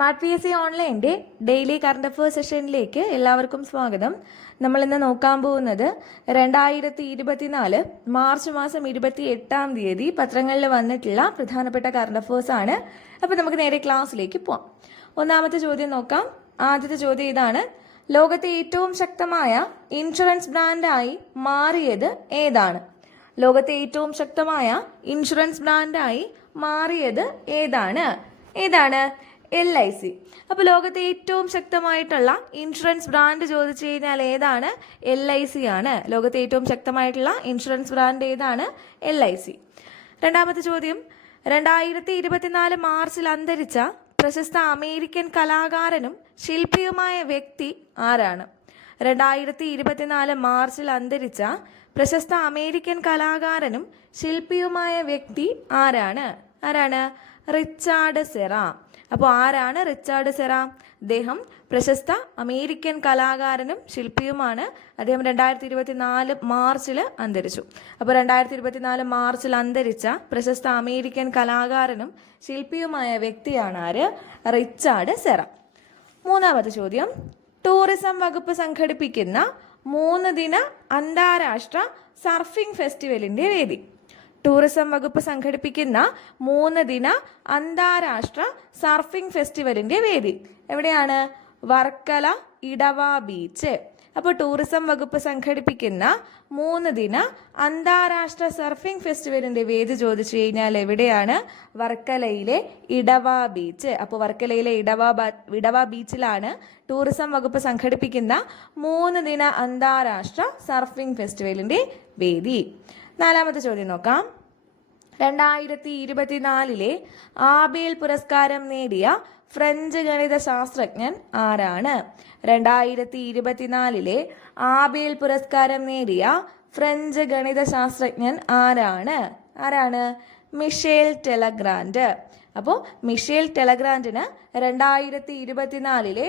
Smart P S C ഓൺലൈന്റെ daily current affairs സെഷനിലേക്ക് എല്ലാവർക്കും സ്വാഗതം. നമ്മൾ ഇന്ന് നോക്കാൻ പോകുന്നത് രണ്ടായിരത്തി ഇരുപത്തിനാല് മാർച്ച് മാസം ഇരുപത്തി എട്ടാം തീയതി പത്രങ്ങളിൽ വന്നിട്ടുള്ള പ്രധാനപ്പെട്ട കറണ്ട് അഫയേഴ്സ് ആണ്. അപ്പോൾ നമുക്ക് നേരെ ക്ലാസ്സിലേക്ക് പോവാം. ഒന്നാമത്തെ ചോദ്യം നോക്കാം. ആദ്യത്തെ ചോദ്യം ഇതാണ്. ലോകത്തെ ഏറ്റവും ശക്തമായ ഇൻഷുറൻസ് ബ്രാൻഡായി മാറിയത് ഏതാണ്? ലോകത്തെ ഏറ്റവും ശക്തമായ ഇൻഷുറൻസ് ബ്രാൻഡായി മാറിയത് ഏതാണ്? ഏതാണ്? എൽ ഐ സി അപ്പോൾ ലോകത്തെ ഏറ്റവും ശക്തമായിട്ടുള്ള ഇൻഷുറൻസ് ബ്രാൻഡ് ചോദിച്ചു കഴിഞ്ഞാൽ ഏതാണ്? എൽ ഐ സി ആണ്. ലോകത്തെ ഏറ്റവും ശക്തമായിട്ടുള്ള ഇൻഷുറൻസ് ബ്രാൻഡ് ഏതാണ്? എൽ ഐ സി രണ്ടാമത്തെ ചോദ്യം. രണ്ടായിരത്തി ഇരുപത്തിനാല് മാർച്ചിൽ അന്തരിച്ച പ്രശസ്ത അമേരിക്കൻ കലാകാരനും ശില്പിയുമായ വ്യക്തി ആരാണ്? രണ്ടായിരത്തി ഇരുപത്തിനാല് മാർച്ചിൽ അന്തരിച്ച പ്രശസ്ത അമേരിക്കൻ കലാകാരനും ശില്പിയുമായ വ്യക്തി ആരാണ്? ആരാണ്? Richard Serra. അപ്പോൾ ആരാണ് റിച്ചാർഡ് സെറ? അദ്ദേഹം പ്രശസ്ത അമേരിക്കൻ കലാകാരനും ശില്പിയുമാണ്. അദ്ദേഹം രണ്ടായിരത്തി ഇരുപത്തി നാല് മാർച്ചിൽ അന്തരിച്ചു. അപ്പോൾ രണ്ടായിരത്തി ഇരുപത്തിനാല് മാർച്ചിൽ അന്തരിച്ച പ്രശസ്ത അമേരിക്കൻ കലാകാരനും ശില്പിയുമായ വ്യക്തിയാണ് ആര്? Richard Serra. മൂന്നാമത്തെ ചോദ്യം. ടൂറിസം വകുപ്പ് സംഘടിപ്പിക്കുന്ന മൂന്ന് ദിന അന്താരാഷ്ട്ര സർഫിംഗ് ഫെസ്റ്റിവലിന്റെ വേദി. ടൂറിസം വകുപ്പ് സംഘടിപ്പിക്കുന്ന മൂന്ന് ദിന അന്താരാഷ്ട്ര സർഫിംഗ് ഫെസ്റ്റിവലിന്റെ വേദി. എവിടെയാണ്? വർക്കല ഇടവ ബീച്ച്. അപ്പോൾ ടൂറിസം വകുപ്പ് സംഘടിപ്പിക്കുന്ന മൂന്ന് ദിന അന്താരാഷ്ട്ര സർഫിംഗ് ഫെസ്റ്റിവലിന്റെ വേദി ചോദിച്ചു കഴിഞ്ഞാൽ എവിടെയാണ്? വർക്കലയിലെ ഇടവ ബീച്ച്. അപ്പോൾ വർക്കലയിലെ ഇടവ ഇടവ ബീച്ചിലാണ് ടൂറിസം വകുപ്പ് സംഘടിപ്പിക്കുന്ന മൂന്ന് ദിന അന്താരാഷ്ട്ര സർഫിംഗ് ഫെസ്റ്റിവലിന്റെ വേദി. നാലാമത്തെ ചോദ്യം നോക്കാം. രണ്ടായിരത്തി ഇരുപത്തിനാലിലെ ആബേൽ പുരസ്കാരം നേടിയ ഫ്രഞ്ച് ഗണിത ശാസ്ത്രജ്ഞൻ ആരാണ്? രണ്ടായിരത്തി ഇരുപത്തിനാലിലെ ആബേൽ പുരസ്കാരം നേടിയ ഫ്രഞ്ച് ഗണിത ശാസ്ത്രജ്ഞൻ ആരാണ്? ആരാണ്? Michel Talagrand. അപ്പോൾ മിഷേൽ ടെലഗ്രാൻഡിന് രണ്ടായിരത്തി ഇരുപത്തിനാലിലെ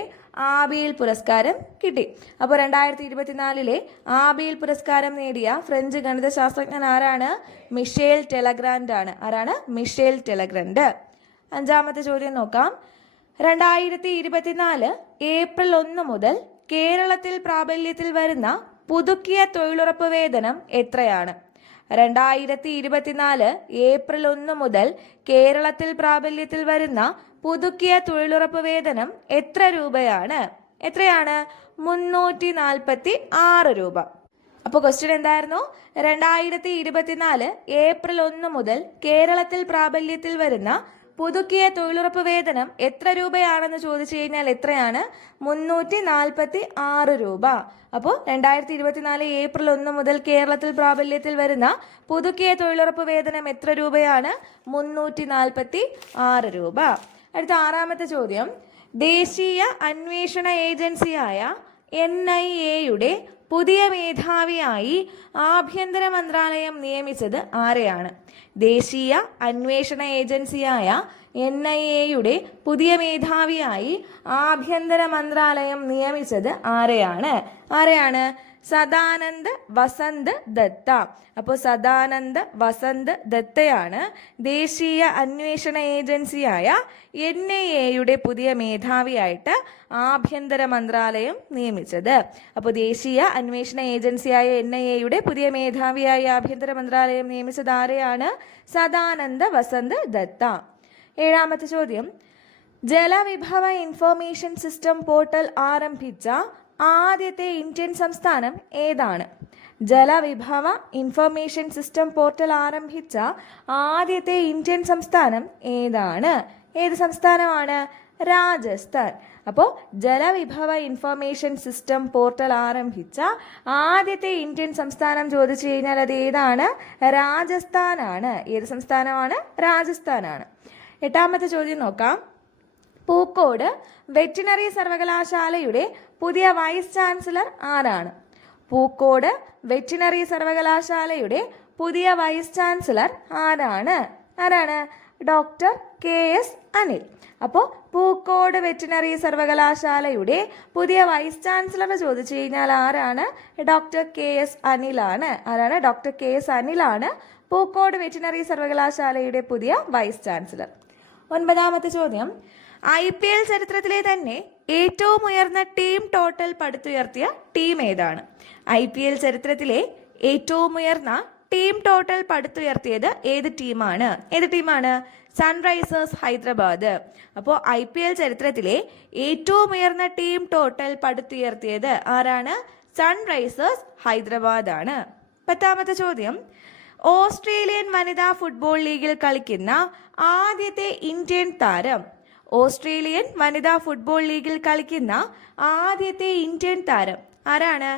ആബിയിൽ പുരസ്കാരം കിട്ടി. അപ്പോൾ രണ്ടായിരത്തി ഇരുപത്തിനാലിലെ ആബിയിൽ പുരസ്കാരം നേടിയ ഫ്രഞ്ച് ഗണിതശാസ്ത്രജ്ഞൻ ആരാണ്? മിഷേൽ ടെലഗ്രാൻഡ് ആണ് ആരാണ്? Michel Talagrand. അഞ്ചാമത്തെ ചോദ്യം നോക്കാം. രണ്ടായിരത്തി ഇരുപത്തിനാല് ഏപ്രിൽ ഒന്ന് മുതൽ കേരളത്തിൽ പ്രാബല്യത്തിൽ വരുന്ന പുതുക്കിയ തൊഴിലുറപ്പ് വേതനം എത്രയാണ്? രണ്ടായിരത്തി ഇരുപത്തിനാല് ഏപ്രിൽ ഒന്ന് മുതൽ കേരളത്തിൽ പ്രാബല്യത്തിൽ വരുന്ന പുതുക്കിയ തൊഴിലുറപ്പ് വേതനം എത്ര രൂപയാണ്? എത്രയാണ്? മുന്നൂറ്റി നാൽപ്പത്തി ആറ് രൂപ. അപ്പോൾ ക്വസ്റ്റ്യൻ എന്തായിരുന്നു? രണ്ടായിരത്തി ഇരുപത്തിനാല് ഏപ്രിൽ ഒന്ന് മുതൽ കേരളത്തിൽ പ്രാബല്യത്തിൽ വരുന്ന പുതുക്കിയ തൊഴിലുറപ്പ് വേതനം എത്ര രൂപയാണെന്ന് ചോദിച്ചു കഴിഞ്ഞാൽ എത്രയാണ്? മുന്നൂറ്റി നാൽപ്പത്തി ആറ് രൂപ. അപ്പോൾ രണ്ടായിരത്തി ഇരുപത്തിനാല് ഏപ്രിൽ ഒന്ന് മുതൽ കേരളത്തിൽ പ്രാബല്യത്തിൽ വരുന്ന പുതുക്കിയ തൊഴിലുറപ്പ് വേതനം എത്ര രൂപയാണ്? മുന്നൂറ്റി നാൽപ്പത്തി ആറ് രൂപ. അടുത്ത ആറാമത്തെ ചോദ്യം. ദേശീയ അന്വേഷണ ഏജൻസിയായ എൻ ഐ എയുടെ പുതിയ മേധാവിയായി ആഭ്യന്തര മന്ത്രാലയം നിയമിച്ചത് ആരെയാണ്? ദേശീയ അന്വേഷണ ഏജൻസിയായ എൻ ഐ എയുടെ പുതിയ മേധാവിയായി ആഭ്യന്തര മന്ത്രാലയം നിയമിച്ചത് ആരെയാണ്? ആരെയാണ്? സദാനന്ദ് വസന്ത് ദത്ത. അപ്പോൾ സദാനന്ദ വസന്ത് ദത്തയാണ് ദേശീയ അന്വേഷണ ഏജൻസിയായ എൻ ഐ എയുടെ പുതിയ മേധാവിയായിട്ട് ആഭ്യന്തര മന്ത്രാലയം നിയമിച്ചത്. അപ്പോൾ ദേശീയ അന്വേഷണ ഏജൻസിയായ എൻ ഐ എയുടെ പുതിയ മേധാവിയായി ആഭ്യന്തര മന്ത്രാലയം നിയമിച്ചത് ആരെയാണ്? സദാനന്ദ വസന്ത് ദത്ത. ഏഴാമത്തെ ചോദ്യം. ജലവിഭവ ഇൻഫോർമേഷൻ സിസ്റ്റം പോർട്ടൽ ആരംഭിച്ച ആദ്യത്തെ ഇന്ത്യൻ സംസ്ഥാനം ഏതാണ്? ജലവിഭവ ഇൻഫർമേഷൻ സിസ്റ്റം പോർട്ടൽ ആരംഭിച്ച ആദ്യത്തെ ഇന്ത്യൻ സംസ്ഥാനം ഏതാണ്? ഏത് സംസ്ഥാനമാണ്? രാജസ്ഥാൻ. അപ്പോൾ ജലവിഭവ ഇൻഫർമേഷൻ സിസ്റ്റം പോർട്ടൽ ആരംഭിച്ച ആദ്യത്തെ ഇന്ത്യൻ സംസ്ഥാനം ചോദിച്ചു കഴിഞ്ഞാൽ അത് ഏതാണ്? രാജസ്ഥാനാണ്. ഏത് സംസ്ഥാനമാണ്? രാജസ്ഥാനാണ്. എട്ടാമത്തെ ചോദ്യം നോക്കാം. പൂക്കോട് വെറ്റിനറി സർവകലാശാലയുടെ പുതിയ വൈസ് ചാൻസലർ ആരാണ്? പൂക്കോട് വെറ്റിനറി സർവകലാശാലയുടെ പുതിയ വൈസ് ചാൻസലർ ആരാണ്? ആരാണ്? Doctor K S Anil. അപ്പോൾ പൂക്കോട് വെറ്റിനറി സർവകലാശാലയുടെ പുതിയ വൈസ് ചാൻസലർ ചോദിച്ചു കഴിഞ്ഞാൽ ആരാണ്? ഡോക്ടർ കെ എസ് അനിലാണ്. ആരാണ്? ഡോക്ടർ കെ എസ് അനിലാണ് പൂക്കോട് വെറ്റിനറി സർവകലാശാലയുടെ പുതിയ വൈസ് ചാൻസലർ. ഒൻപതാമത്തെ ചോദ്യം. ഐ പി എൽ ചരിത്രത്തിലെ തന്നെ ഏറ്റവും ഉയർന്ന ടീം ടോട്ടൽ പടുത്തുയർത്തിയ ടീം ഏതാണ്? ഐ പി എൽ ചരിത്രത്തിലെ ഏറ്റവും ഉയർന്ന ടീം ടോട്ടൽ പടുത്തുയർത്തിയത് ഏത് ടീമാണ്? ഏത് ടീമാണ്? സൺറൈസേഴ്സ് ഹൈദരാബാദ്. അപ്പോൾ ഐ പി എൽ ചരിത്രത്തിലെ ഏറ്റവും ഉയർന്ന ടീം ടോട്ടൽ പടുത്തുയർത്തിയത് ആരാണ്? സൺറൈസേഴ്സ് ഹൈദരാബാദ് ആണ് പത്താമത്തെ ചോദ്യം. ഓസ്ട്രേലിയൻ വനിതാ ഫുട്ബോൾ ലീഗിൽ കളിക്കുന്ന ആദ്യത്തെ ഇന്ത്യൻ താരം ഓസ്ട്രേലിയൻ വനിതാ ഫുട്ബോൾ ലീഗിൽ കളിക്കുന്ന ആദ്യത്തെ ഇന്ത്യൻ താരം ആരാണ്?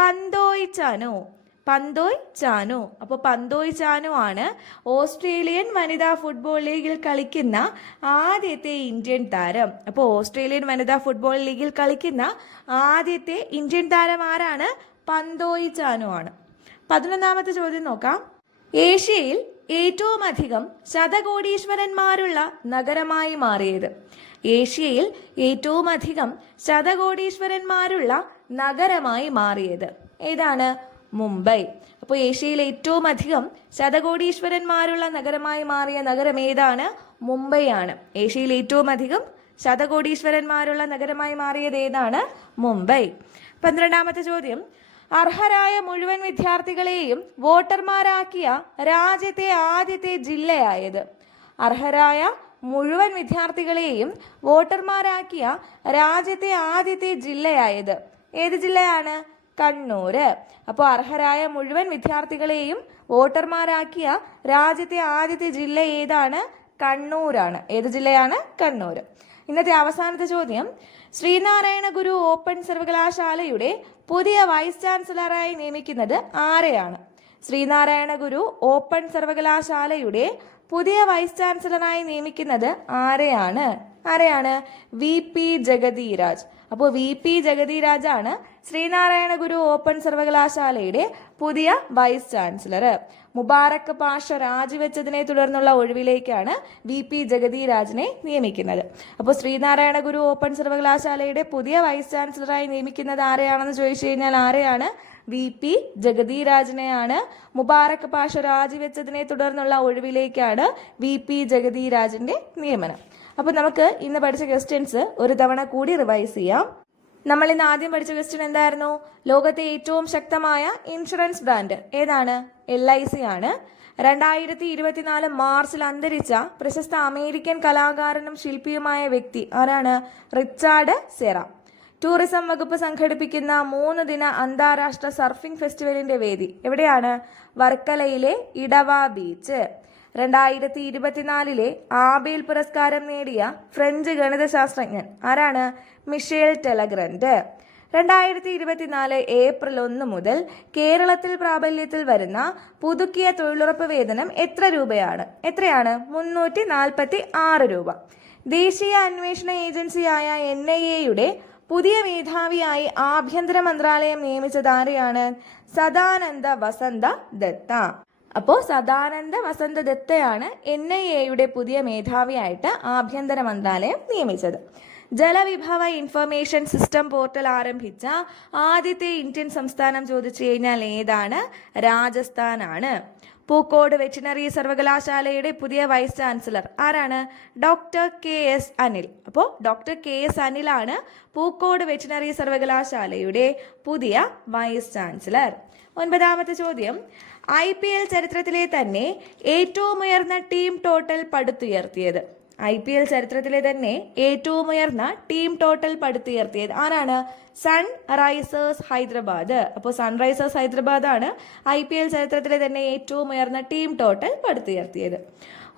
പന്തോയ് ചാനു. പന്തോയ് ചാനു. അപ്പോൾ പന്തോയ് ചാനു ആണ് ഓസ്ട്രേലിയൻ വനിതാ ഫുട്ബോൾ ലീഗിൽ കളിക്കുന്ന ആദ്യത്തെ ഇന്ത്യൻ താരം. അപ്പോൾ ഓസ്ട്രേലിയൻ വനിതാ ഫുട്ബോൾ ലീഗിൽ കളിക്കുന്ന ആദ്യത്തെ ഇന്ത്യൻ താരം ആരാണ്? പന്തോയ് ചാനു ആണ്. പതിനൊന്നാമത്തെ ചോദ്യം നോക്കാം. ഏഷ്യയിൽ ഏറ്റവും അധികം ശതകോടീശ്വരന്മാരുള്ള നഗരമായി മാറിയത്. ഏഷ്യയിൽ ഏറ്റവും അധികം ശതകോടീശ്വരന്മാരുള്ള നഗരമായി മാറിയത്. ഏതാണ്? മുംബൈ. അപ്പോൾ ഏഷ്യയിൽ ഏറ്റവും അധികം ശതകോടീശ്വരന്മാരുള്ള നഗരമായി മാറിയ നഗരം ഏതാണ്? മുംബൈ ആണ് ഏഷ്യയിൽ ഏറ്റവും അധികം ശതകോടീശ്വരന്മാരുള്ള നഗരമായി മാറിയത് ഏതാണ്? മുംബൈ. പന്ത്രണ്ടാമത്തെ ചോദ്യം. അർഹരായ മുഴുവൻ വിദ്യാർത്ഥികളെയും വോട്ടർമാരാക്കിയ രാജ്യത്തെ ആദ്യത്തെ ജില്ലയായത്. അർഹരായ മുഴുവൻ വിദ്യാർത്ഥികളെയും വോട്ടർമാരാക്കിയ രാജ്യത്തെ ആദ്യത്തെ ജില്ലയായത്. ഏത് ജില്ലയാണ്? കണ്ണൂര്. അപ്പോൾ അർഹരായ മുഴുവൻ വിദ്യാർത്ഥികളെയും വോട്ടർമാരാക്കിയ രാജ്യത്തെ ആദ്യത്തെ ജില്ല ഏതാണ്? കണ്ണൂരാണ്. ഏത് ജില്ലയാണ്? കണ്ണൂർ ഇന്നത്തെ അവസാനത്തെ ചോദ്യം. ശ്രീനാരായണ ഗുരു ഓപ്പൺ സർവകലാശാലയുടെ പുതിയ വൈസ് ചാൻസലറായി നിയമിക്കുന്നത് ആരെയാണ്? ശ്രീനാരായണ ഗുരു ഓപ്പൺ സർവകലാശാലയുടെ പുതിയ വൈസ് ചാൻസലറായി നിയമിക്കുന്നത് ആരെയാണ്? ആരെയാണ്? V P Jagathiraj. അപ്പോൾ വി പി ജഗതിരാജാണ് ശ്രീനാരായണ ഗുരു ഓപ്പൺ സർവകലാശാലയുടെ പുതിയ വൈസ് ചാൻസലർ മുബാറക് പാഷ രാജിവെച്ചതിനെ തുടർന്നുള്ള ഒഴിവിലേക്കാണ് വി പി ജഗതിരാജിനെ നിയമിക്കുന്നത്. അപ്പോൾ ശ്രീനാരായണ ഗുരു ഓപ്പൺ സർവകലാശാലയുടെ പുതിയ വൈസ് ചാൻസലറായി നിയമിക്കുന്നത് ആരെയാണെന്ന് ചോദിച്ചു കഴിഞ്ഞാൽ ആരെയാണ്? വി പി ജഗതിരാജിനെയാണ് മുബാറക് പാഷ രാജിവെച്ചതിനെ തുടർന്നുള്ള ഒഴിവിലേക്കാണ് വി പി ജഗതിരാജിന്റെ നിയമനം. അപ്പോൾ നമുക്ക് ഇന്ന് പഠിച്ച ക്വസ്റ്റ്യൻസ് ഒരു തവണ കൂടി റിവൈസ് ചെയ്യാം. നമ്മൾ ഇന്ന് ആദ്യം പഠിച്ച ക്വസ്റ്റ്യൻ എന്തായിരുന്നു? ലോകത്തെ ഏറ്റവും ശക്തമായ ഇൻഷുറൻസ് ബ്രാൻഡ് ഏതാണ്? എൽ ഐ സി ആണ്. രണ്ടായിരത്തി ഇരുപത്തിനാല് മാർച്ചിൽ അന്തരിച്ച പ്രശസ്ത അമേരിക്കൻ കലാകാരനും ശില്പിയുമായ വ്യക്തി ആരാണ്? റിച്ചാർഡ് സെറ. ടൂറിസം വകുപ്പ് സംഘടിപ്പിക്കുന്ന മൂന്ന് ദിന അന്താരാഷ്ട്ര സർഫിംഗ് ഫെസ്റ്റിവലിന്റെ വേദി. എവിടെയാണ്? വർക്കലയിലെ ഇടവ ബീച്ച്. രണ്ടായിരത്തി ഇരുപത്തിനാലിലെ ആബേൽ പുരസ്കാരം നേടിയ ഫ്രഞ്ച് ഗണിതശാസ്ത്രജ്ഞൻ ആരാണ്? മിഷേൽ ടെലഗ്രൻഡ് രണ്ടായിരത്തി ഇരുപത്തിനാല് ഏപ്രിൽ ഒന്ന് മുതൽ കേരളത്തിൽ പ്രാബല്യത്തിൽ വരുന്ന പുതുക്കിയ തൊഴിലുറപ്പ് വേതനം എത്ര രൂപയാണ്? എത്രയാണ്? മുന്നൂറ്റി നാൽപ്പത്തി ആറ് രൂപ. ദേശീയ അന്വേഷണ ഏജൻസിയായ എൻ ഐ എയുടെ പുതിയ മേധാവിയായി ആഭ്യന്തര മന്ത്രാലയം നിയമിച്ചത് ആരെയാണ്? സദാനന്ദ വസന്ത ദത്ത. അപ്പോൾ സദാനന്ദ വസന്ത ദത്തയാണ് എൻ ഐ എയുടെ പുതിയ മേധാവിയായിട്ട് ആഭ്യന്തര മന്ത്രാലയം നിയമിച്ചത്. ജലവിഭവ ഇൻഫർമേഷൻ സിസ്റ്റം പോർട്ടൽ ആരംഭിച്ച ആദ്യത്തെ ഇന്ത്യൻ സംസ്ഥാനം ചോദിച്ചു കഴിഞ്ഞാൽ ഏതാണ്? രാജസ്ഥാനാണ്. പൂക്കോട് വെറ്റിനറി സർവകലാശാലയുടെ പുതിയ വൈസ് ചാൻസലർ ആരാണ്? Doctor K S Anil. അപ്പോൾ ഡോക്ടർ കെ എസ് അനിലാണ് പൂക്കോട് വെറ്റിനറി സർവകലാശാലയുടെ പുതിയ വൈസ് ചാൻസലർ ഒൻപതാമത്തെ ചോദ്യം. ഐ ചരിത്രത്തിലെ തന്നെ ഏറ്റവും ഉയർന്ന ടീം ടോട്ടൽ പടുത്തുയർത്തിയത്. ഐ പി എൽ ചരിത്രത്തിലെ തന്നെ ഏറ്റവും ഉയർന്ന ടീം ടോട്ടൽ പടുത്തുയർത്തിയത്. ആരാണ്? Sun risers Hyderabad. അപ്പോൾ സൺറൈസേഴ്സ് ഹൈദരാബാദ് ആണ് ഐ പി എൽ ചരിത്രത്തിലെ തന്നെ ഏറ്റവും ഉയർന്ന ടീം ടോട്ടൽ പടുത്തുയർത്തിയത്.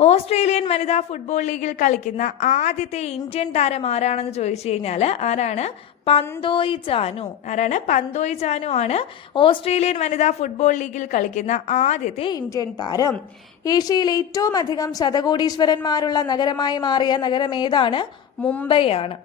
ഓസ്ട്രേലിയൻ വനിതാ ഫുട്ബോൾ ലീഗിൽ കളിക്കുന്ന ആദ്യത്തെ ഇന്ത്യൻ താരം ആരാണെന്ന് ചോദിച്ചു കഴിഞ്ഞാൽ ആരാണ്? പന്തോയി ചാനു. ആരാണ്? പന്തോയി ചാനു ആണ് ഓസ്ട്രേലിയൻ വനിതാ ഫുട്ബോൾ ലീഗിൽ കളിക്കുന്ന ആദ്യത്തെ ഇന്ത്യൻ താരം. ഏഷ്യയിൽ ഏറ്റവും അധികം ശതകോടീശ്വരന്മാരുള്ള നഗരമായി മാറിയ നഗരം ഏതാണ്? മുംബൈയാണ്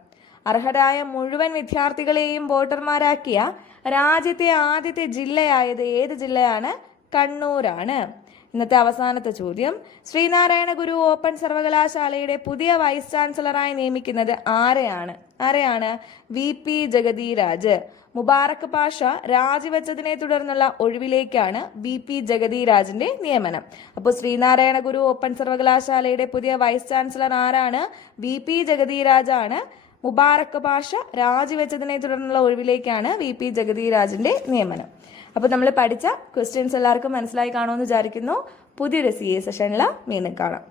അർഹരായ മുഴുവൻ വിദ്യാർത്ഥികളെയും വോട്ടർമാരാക്കിയ രാജ്യത്തെ ആദ്യത്തെ ജില്ലയായത് ഏത് ജില്ലയാണ്? കണ്ണൂരാണ്. ഇന്നത്തെ അവസാനത്തെ ചോദ്യം. ശ്രീനാരായണ ഗുരു ഓപ്പൺ സർവകലാശാലയുടെ പുതിയ വൈസ് ചാൻസലറായി നിയമിക്കുന്നത് ആരെയാണ്? ആരെയാണ്? V P Jagathiraj. Mubarak Pasha രാജിവെച്ചതിനെ തുടർന്നുള്ള ഒഴിവിലേക്കാണ് വി പി ജഗതിരാജിന്റെ നിയമനം. അപ്പോൾ ശ്രീനാരായണ ഗുരു ഓപ്പൺ സർവകലാശാലയുടെ പുതിയ വൈസ് ചാൻസലർ ആരാണ്? വി പി ജഗതിരാജാണ്. മുബാറക് പാഷ രാജിവെച്ചതിനെ തുടർന്നുള്ള ഒഴിവിലേക്കാണ് വി പി ജഗതിരാജിന്റെ നിയമനം. അപ്പോൾ നമ്മൾ പഠിച്ച ക്വസ്റ്റ്യൻസ് എല്ലാവർക്കും മനസ്സിലായി കാണുമെന്ന് വിചാരിക്കുന്നു. പുതിയൊരു സി എ സെഷനിൽ വീണ്ടും കാണാം.